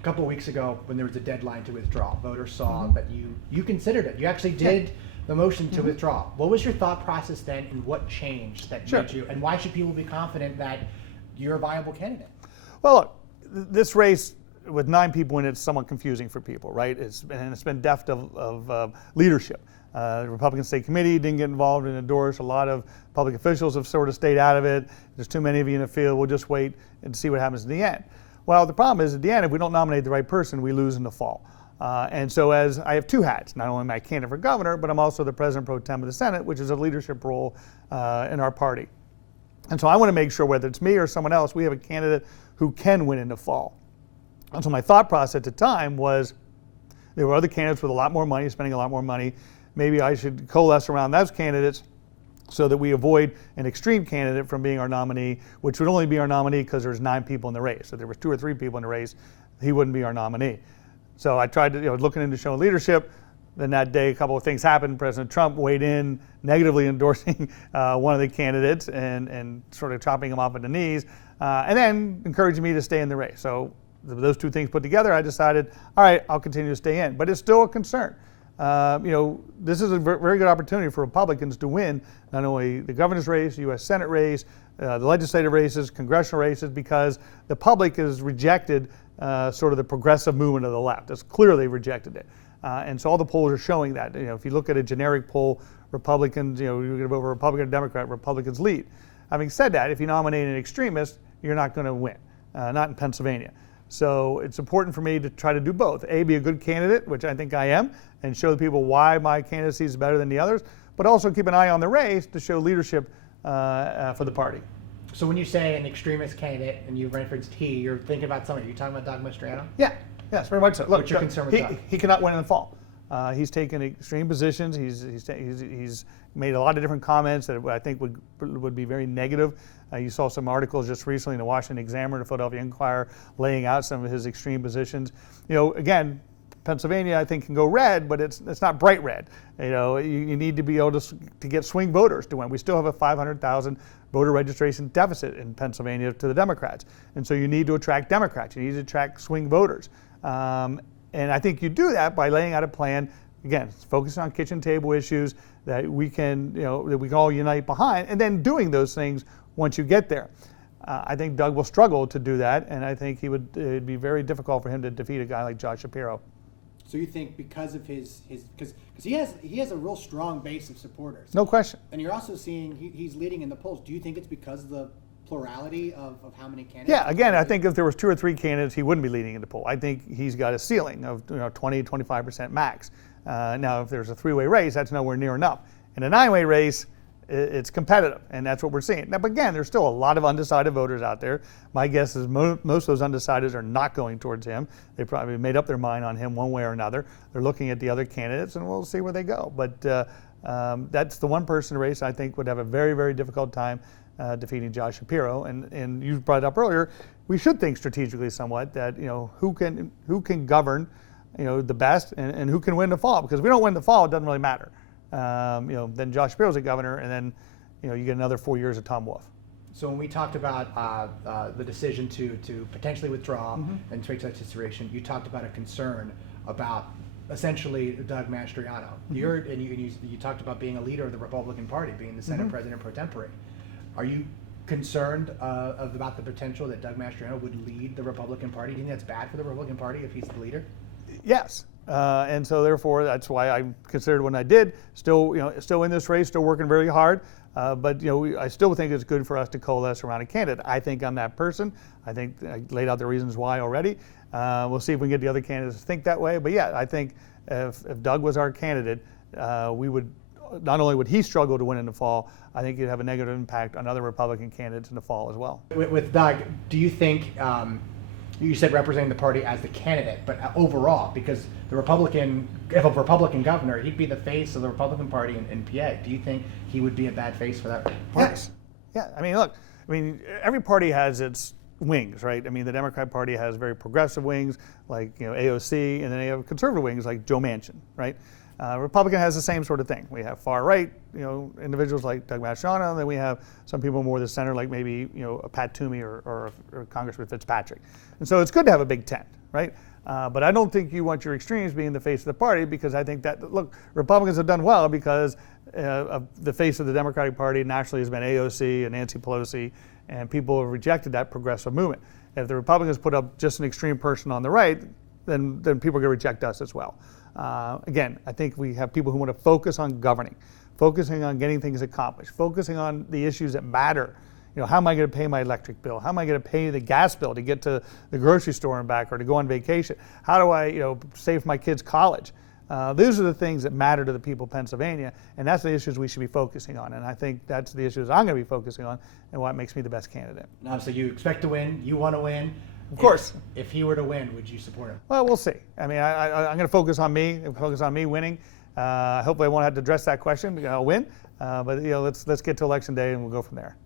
a couple of weeks ago when there was a deadline to withdraw, voters saw that you considered it. You actually did the motion to withdraw. What was your thought process then, and what changed that made you, and why should people be confident that you're a viable candidate? Well, look, this race with 9 people in it is somewhat confusing for people, right? It's been deft of leadership. The Republican State Committee didn't get involved and endorse. A lot of public officials have sort of stayed out of it. There's too many of you in the field. We'll just wait and see what happens in the end. Well, the problem is at the end, if we don't nominate the right person, we lose in the fall. And so as I have 2 hats, not only am I a candidate for governor, but I'm also the president pro tem of the Senate, which is a leadership role in our party. And so I want to make sure whether it's me or someone else, we have a candidate who can win in the fall. And so my thought process at the time was there were other candidates with a lot more money, spending a lot more money. Maybe I should coalesce around those candidates so that we avoid an extreme candidate from being our nominee, which would only be our nominee because there's 9 people in the race. So if there was 2 or 3 people in the race, he wouldn't be our nominee. So I tried to, looking into showing leadership. Then that day, a couple of things happened. President Trump weighed in, negatively endorsing one of the candidates and sort of chopping him off at the knees, and then encouraging me to stay in the race. So those 2 things put together, I decided, all right, I'll continue to stay in. But it's still a concern. This is a very good opportunity for Republicans to win not only the governor's race, U.S. Senate race, the legislative races, congressional races, because the public has rejected sort of the progressive movement of the left. It's clearly rejected it. And so all the polls are showing that. If you look at a generic poll, Republicans, you get over Republican or Democrat, Republicans lead. Having said that, if you nominate an extremist, you're not going to win, not in Pennsylvania. So it's important for me to try to do both. A, be a good candidate, which I think I am, and show the people why my candidacy is better than the others, but also keep an eye on the race to show leadership for the party. So when you say an extremist candidate and you referenced you're thinking about somebody. Are you talking about Doug Mastriano? Yeah, yes, very much so. Look, what's your concern with Doug? He cannot win in the fall. He's taken extreme positions. He's made a lot of different comments that I think would be very negative. You saw some articles just recently in the Washington Examiner, the Philadelphia Inquirer, laying out some of his extreme positions. Again, Pennsylvania I think can go red, but it's not bright red. You need to be able to get swing voters to win. We still have a 500,000 voter registration deficit in Pennsylvania to the Democrats, and so you need to attract Democrats. You need to attract swing voters. And I think you do that by laying out a plan, again, focusing on kitchen table issues that we can, that we can all unite behind, and then doing those things once you get there. I think Doug will struggle to do that, and I think it'd be very difficult for him to defeat a guy like Josh Shapiro. So you think because of his because he has a real strong base of supporters. No question. And you're also seeing he's leading in the polls. Do you think it's because of the plurality of how many candidates? Yeah, again, I think if there was 2 or 3 candidates, he wouldn't be leading in the poll. I think he's got a ceiling of 20, 25% max. Now, if there's a 3-way race, that's nowhere near enough. In a 9-way race, it's competitive, and that's what we're seeing. Now, but again, there's still a lot of undecided voters out there. My guess is most of those undecideds are not going towards him. They probably made up their mind on him one way or another. They're looking at the other candidates, and we'll see where they go. But that's the one-person race I think would have a very, very difficult time defeating Josh Shapiro. And you brought it up earlier, we should think strategically somewhat that who can govern the best and who can win the fall. Because if we don't win the fall, it doesn't really matter. Then Josh Shapiro's a governor, and then you get another 4 years of Tom Wolf. So when we talked about the decision to potentially withdraw and take such consideration, you talked about a concern about essentially Doug Mastriano. You talked about being a leader of the Republican Party, being the Senate President pro tempore. Are you concerned about the potential that Doug Mastriano would lead the Republican Party? Do you think that's bad for the Republican Party if he's the leader? Yes. And so therefore, that's why I considered when I did. Still in this race, still working very hard. But I still think it's good for us to coalesce around a candidate. I think I'm that person. I think I laid out the reasons why already. We'll see if we can get the other candidates to think that way. But yeah, I think if Doug was our candidate, we would not only would he struggle to win in the fall, I think he'd have a negative impact on other Republican candidates in the fall as well. With Doug, do you think? You said representing the party as the candidate, but overall, because if a Republican governor, he'd be the face of the Republican Party in PA. Do you think he would be a bad face for that party? Yes. Yeah. Look. Every party has its wings, right? The Democrat Party has very progressive wings, like AOC, and then they have conservative wings, like Joe Manchin, right? Republican has the same sort of thing. We have far right, individuals like Doug Mastriano, and then we have some people more the center, like maybe a Pat Toomey or Congressman Fitzpatrick. And so it's good to have a big tent, right? But I don't think you want your extremes being the face of the party, because I think that, look, Republicans have done well because of the face of the Democratic Party nationally has been AOC and Nancy Pelosi, and people have rejected that progressive movement. If the Republicans put up just an extreme person on the right, then people are going to reject us as well. Again, I think we have people who want to focus on governing, focusing on getting things accomplished, focusing on the issues that matter. You know, how am I going to pay my electric bill? How am I going to pay the gas bill to get to the grocery store and back, or to go on vacation? How do I, save my kids' college? Those are the things that matter to the people of Pennsylvania, and that's the issues we should be focusing on. And I think that's the issues I'm going to be focusing on, and what makes me the best candidate. Now, so you expect to win, you want to win. Of course. If he were to win, would you support him? Well, we'll see. I mean, I'm going to focus on me winning. Hopefully I won't have to address that question. I'll win. But let's get to election day and we'll go from there.